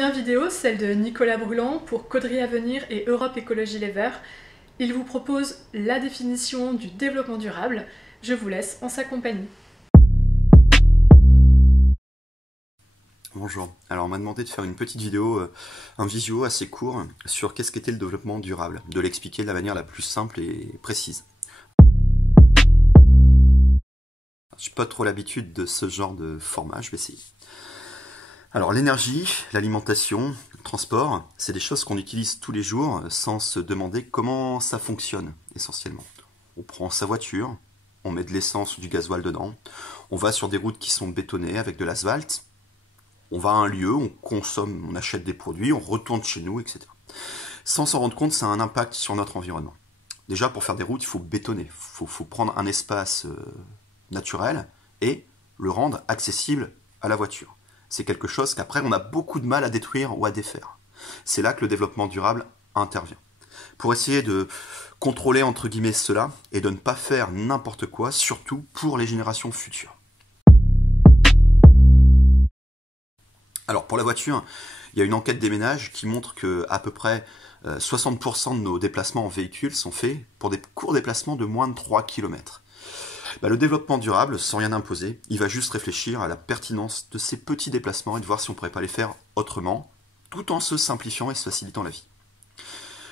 Première vidéo, celle de Nicolas Bruland pour Caudry Avenir et Europe Écologie Les Verts. Il vous propose la définition du développement durable. Je vous laisse en sa compagnie. Bonjour, alors on m'a demandé de faire une petite vidéo, un visio assez court sur qu'est-ce qu'était le développement durable, de l'expliquer de la manière la plus simple et précise. J'ai pas trop l'habitude de ce genre de format, je vais essayer. Alors l'énergie, l'alimentation, le transport, c'est des choses qu'on utilise tous les jours sans se demander comment ça fonctionne essentiellement. On prend sa voiture, on met de l'essence ou du gasoil dedans, on va sur des routes qui sont bétonnées avec de l'asphalte, on va à un lieu, on consomme, on achète des produits, on retourne chez nous, etc. Sans s'en rendre compte, ça a un impact sur notre environnement. Déjà, pour faire des routes, il faut bétonner. Il faut prendre un espace naturel et le rendre accessible à la voiture. C'est quelque chose qu'après, on a beaucoup de mal à détruire ou à défaire. C'est là que le développement durable intervient. Pour essayer de contrôler, entre guillemets, cela et de ne pas faire n'importe quoi, surtout pour les générations futures. Alors pour la voiture, il y a une enquête des ménages qui montre que à peu près 60% de nos déplacements en véhicule sont faits pour des courts déplacements de moins de 3 km. Le développement durable, sans rien imposer, il va juste réfléchir à la pertinence de ces petits déplacements et de voir si on ne pourrait pas les faire autrement, tout en se simplifiant et se facilitant la vie.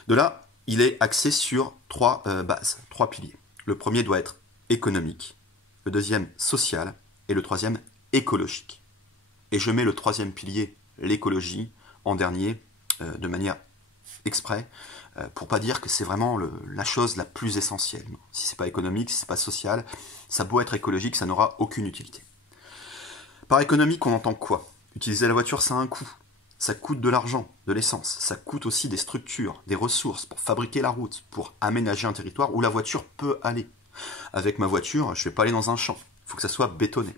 De là, il est axé sur trois bases, trois piliers. Le premier doit être économique, le deuxième social et le troisième écologique. Et je mets le troisième pilier, l'écologie, en dernier, de manière exprès, pour pas dire que c'est vraiment la chose la plus essentielle. Si c'est pas économique, si c'est pas social, ça a beau être écologique, ça n'aura aucune utilité. Par économique, on entend quoi? Utiliser la voiture, ça a un coût. Ça coûte de l'argent, de l'essence. Ça coûte aussi des structures, des ressources pour fabriquer la route, pour aménager un territoire où la voiture peut aller. Avec ma voiture, je vais pas aller dans un champ. Il faut que ça soit bétonné.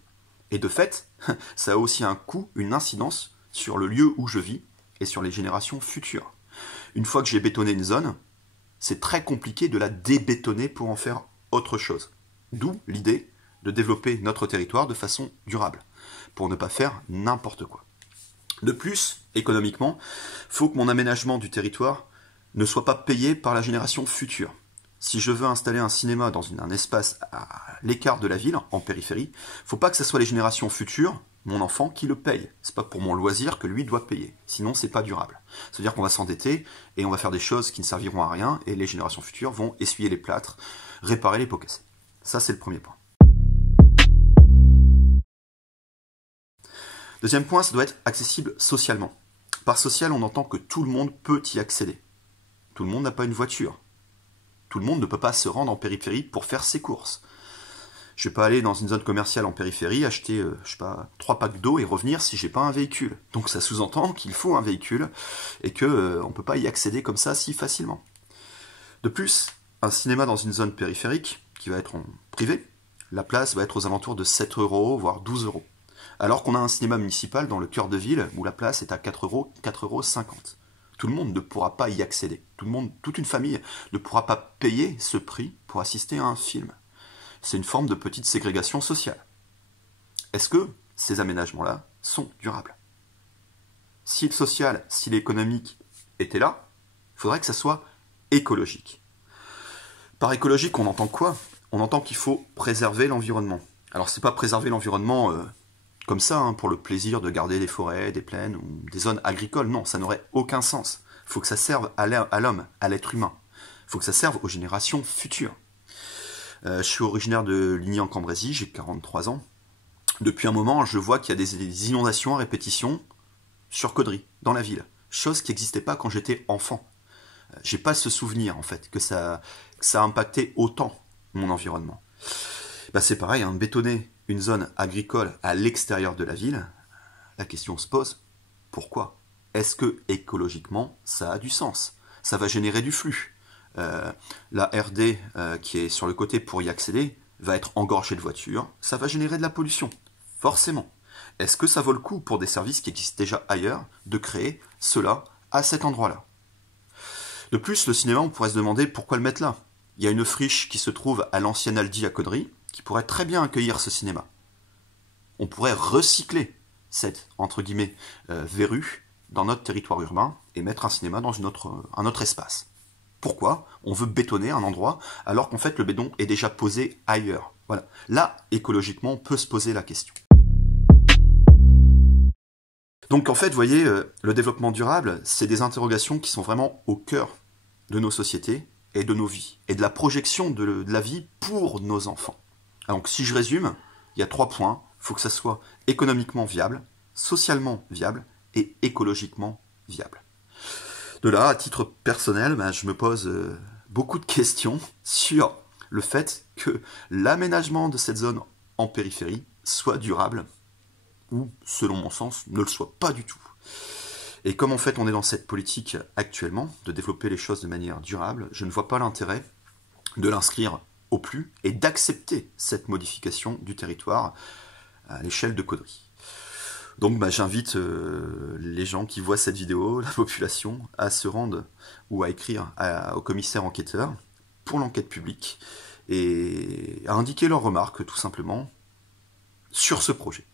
Et de fait, ça a aussi un coût, une incidence sur le lieu où je vis et sur les générations futures. Une fois que j'ai bétonné une zone, c'est très compliqué de la débétonner pour en faire autre chose. D'où l'idée de développer notre territoire de façon durable, pour ne pas faire n'importe quoi. De plus, économiquement, il faut que mon aménagement du territoire ne soit pas payé par la génération future. Si je veux installer un cinéma dans un espace à l'écart de la ville, en périphérie, faut pas que ce soit les générations futures, mon enfant, qui le paye. C'est pas pour mon loisir que lui doit payer. Sinon, c'est pas durable. C'est-à-dire qu'on va s'endetter et on va faire des choses qui ne serviront à rien et les générations futures vont essuyer les plâtres, réparer les pots cassés. Ça, c'est le premier point. Deuxième point, ça doit être accessible socialement. Par social, on entend que tout le monde peut y accéder. Tout le monde n'a pas une voiture. Tout le monde ne peut pas se rendre en périphérie pour faire ses courses. Je ne vais pas aller dans une zone commerciale en périphérie, acheter, 3 packs d'eau et revenir si j'ai pas un véhicule. Donc ça sous-entend qu'il faut un véhicule et qu'on ne peut pas y accéder comme ça si facilement. De plus, un cinéma dans une zone périphérique, qui va être en privé, la place va être aux alentours de 7 €, voire 12 €. Alors qu'on a un cinéma municipal dans le cœur de ville où la place est à 4 €, 4,50 €. Tout le monde ne pourra pas y accéder. Toute une famille ne pourra pas payer ce prix pour assister à un film. C'est une forme de petite ségrégation sociale. Est-ce que ces aménagements-là sont durables? Si le social, si l'économique était là, il faudrait que ça soit écologique. Par écologique, on entend quoi? On entend qu'il faut préserver l'environnement. Alors c'est pas préserver l'environnement comme ça, pour le plaisir de garder des forêts, des plaines ou des zones agricoles. Non, ça n'aurait aucun sens. Il faut que ça serve à l'homme, à l'être humain. Il faut que ça serve aux générations futures. Je suis originaire de Ligny-en-Cambrésis, j'ai 43 ans. Depuis un moment, je vois qu'il y a des inondations à répétition sur Caudry, dans la ville. Chose qui n'existait pas quand j'étais enfant. J'ai pas ce souvenir, en fait, que ça a impacté autant mon environnement. C'est pareil, bétonner une zone agricole à l'extérieur de la ville, la question se pose, pourquoi? Est-ce que écologiquement ça a du sens? Ça va générer du flux. La RD qui est sur le côté pour y accéder va être engorgée de voitures, ça va générer de la pollution, forcément. Est-ce que ça vaut le coup pour des services qui existent déjà ailleurs de créer cela à cet endroit-là? De plus, le cinéma, on pourrait se demander pourquoi le mettre là. Il y a une friche qui se trouve à l'ancienne Aldi à Caudry, qui pourrait très bien accueillir ce cinéma. On pourrait recycler cette, entre guillemets, verrue dans notre territoire urbain et mettre un cinéma dans un autre espace. Pourquoi on veut bétonner un endroit alors qu'en fait le béton est déjà posé ailleurs? Voilà. Là, écologiquement, on peut se poser la question. Donc en fait, vous voyez, le développement durable, c'est des interrogations qui sont vraiment au cœur de nos sociétés et de nos vies, et de la projection de la vie pour nos enfants. Donc si je résume, il y a 3 points. Il faut que ça soit économiquement viable, socialement viable et écologiquement viable. De là, à titre personnel, je me pose beaucoup de questions sur le fait que l'aménagement de cette zone en périphérie soit durable, ou, selon mon sens, ne le soit pas du tout. Et comme en fait on est dans cette politique actuellement, de développer les choses de manière durable, je ne vois pas l'intérêt de l'inscrire au plus et d'accepter cette modification du territoire à l'échelle de Caudry. Donc j'invite les gens qui voient cette vidéo, la population, à se rendre ou à écrire au commissaire enquêteur pour l'enquête publique et à indiquer leurs remarques tout simplement sur ce projet.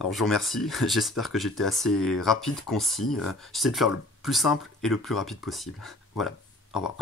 Alors je vous remercie, j'espère que j'étais assez rapide, concis. J'essaie de faire le plus simple et le plus rapide possible. Voilà, au revoir.